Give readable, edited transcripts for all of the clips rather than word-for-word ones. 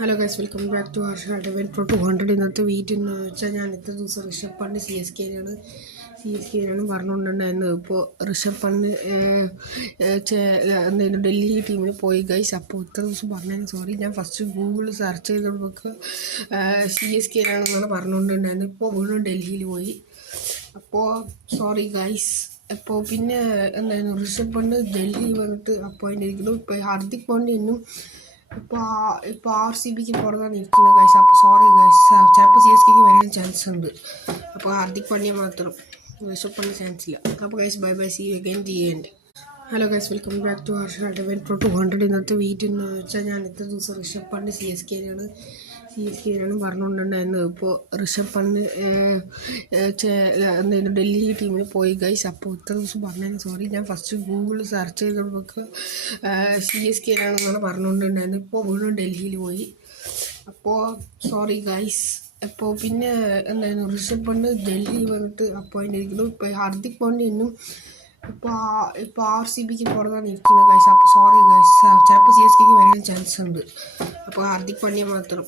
Hello guys, welcome back to Harsha Devan pro 200. ഇന്നത്തെ wheat എന്ന് വെച്ചാൽ ഞാൻ ഇത്ര ദിവസം ഋഷഭ് പണ്ട് സി എസ് കെയിലാണ് പറഞ്ഞുകൊണ്ടുണ്ടായിരുന്നത്. ഇപ്പോൾ ഋഷഭ് പണ്ട് എന്തായിരുന്നു ഡൽഹി ടീമിൽ പോയി ഗൈസ്. അപ്പോൾ ഇത്ര ദിവസം പറഞ്ഞതിന് സോറി. ഞാൻ ഫസ്റ്റ് ഗൂഗിളിൽ സെർച്ച് ചെയ്തപ്പോൾ സി എസ് കെയിലാണെന്നാണ് പറഞ്ഞുകൊണ്ടുണ്ടായിരുന്നത്. ഇപ്പോൾ വീണ്ടും ഡൽഹിയിൽ പോയി. അപ്പോൾ സോറി ഗൈസ്. അപ്പോൾ പിന്നെ എന്തായിരുന്നു ഋഷഭ് പണ്ട് ഡൽഹി വന്നിട്ട് അപ്പോയിൻ്റ് ആയിരിക്കുന്നു. ഇപ്പോൾ ഹാർദിക് പാണ്ഡ്യനും ഇപ്പോൾ ആർ സി ബിക്ക് പുറത്താണ് ഇരിക്കുന്നത് ഗൈസ്. അപ്പോൾ സോറി ഗൈസ്, ചിലപ്പോൾ സി എസ് കെക്ക് വരാൻ ചാൻസ് ഉണ്ട്. അപ്പോൾ ഹാർദിക് പാണ്ഡ്യ മാത്രം, ഋഷഭ് പണ്ട് ചാൻസ് ഇല്ല. അപ്പോൾ guys bye bye, see you again the end. Hello guys, welcome back to Harsha Devan pro 200. ഇന്നത്തെ വീറ്റ് എന്ന് വെച്ചാൽ ഞാൻ ഇത്ര ദിവസം ഋഷഭ് പണ്ട് സി എസ് കെയിലാണ് പറഞ്ഞുകൊണ്ടുണ്ടായിരുന്നത്. ഇപ്പോൾ ഋഷഭ് പണ്ട് എന്തായിരുന്നു ഡൽഹി ടീമിൽ പോയി ഗൈസ്. അപ്പോൾ ഇത്ര ദിവസം പറഞ്ഞതിന് സോറി. ഞാൻ ഫസ്റ്റ് ഗൂഗിളിൽ സെർച്ച് ചെയ്തപ്പോൾ സി എസ് കെയിലാണെന്നാണ് പറഞ്ഞുകൊണ്ടുണ്ടായിരുന്നത്. ഇപ്പോൾ വീണ്ടും ഡൽഹിയിൽ പോയി. അപ്പോൾ സോറി ഗൈസ്. അപ്പോൾ പിന്നെ എന്തായിരുന്നു ഋഷഭ് പണ്ട് ഡൽഹി വന്നിട്ട് അപ്പോയിൻ്റ് ആയിരിക്കുന്നു. ഇപ്പോൾ ഹാർദിക് പാണ്ഡ്യനും ഇപ്പോൾ ആർ സി ബിക്ക് പുറത്താണ് ഇരിക്കുന്നത് ഗൈസ്. അപ്പോൾ സോറി ഗൈസ്, ചിലപ്പോൾ സി എസ് കെക്ക് വരാൻ ചാൻസ് ഉണ്ട്. അപ്പോൾ ഹാർദിക് പാണ്ഡ്യ മാത്രം,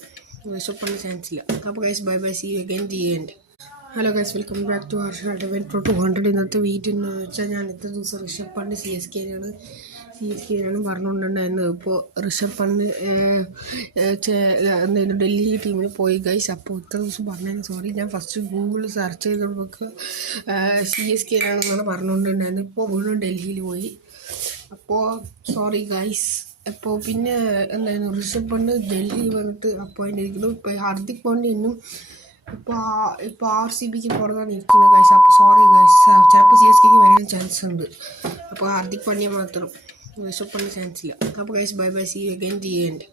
ഋഷഭ് പണ്ട് ചാൻസ് ഇല്ല. അപ്പോൾ guys bye bye, see you again the end. Hello guys, welcome back to Harsha Devan pro 200. ഇന്നത്തെ വീറ്റ് എന്ന് വെച്ചാൽ ഞാൻ ഇത്ര ദിവസം ഋഷഭ് പണ്ട് സി എസ് കെയിലാണ് പറഞ്ഞുകൊണ്ടുണ്ടായിരുന്നത്. ഇപ്പോൾ ഋഷഭ് പണ്ട് എന്തായിരുന്നു ഡൽഹി ടീമിൽ പോയി ഗൈസ്. അപ്പോൾ ഇത്ര ദിവസം പറഞ്ഞതിന് സോറി. ഞാൻ ഫസ്റ്റ് ഗൂഗിളിൽ സെർച്ച് ചെയ്തപ്പോൾ സി എസ് കെയിലാണെന്നാണ് പറഞ്ഞുകൊണ്ടുണ്ടായിരുന്നത്. ഇപ്പോൾ വീണ്ടും ഡൽഹിയിൽ പോയി. അപ്പോൾ സോറി ഗൈസ്. അപ്പോൾ പിന്നെ എന്തായിരുന്നു ഋഷഭ് പണ്ട് ഡൽഹി വന്നിട്ട് അപ്പോയിൻ്റ് ആയിരിക്കുന്നു. ഇപ്പോൾ ഹാർദിക് പാണ്ഡ്യനും ഇപ്പോൾ ആർ സി ബിക്ക് പുറത്താണ് ഇരിക്കുന്നത് ഗൈസ്. അപ്പോൾ സോറി ഗൈസ്, ചിലപ്പോൾ സി എസ് കെക്ക് വരാൻ ചാൻസ് ഉണ്ട്. അപ്പോൾ ഹാർദിക് പാണ്ഡ്യ മാത്രം, ഋഷഭ് പണ്ട് ചാൻസ് ഇല്ല. അപ്പോൾ guys bye bye, see you again the end.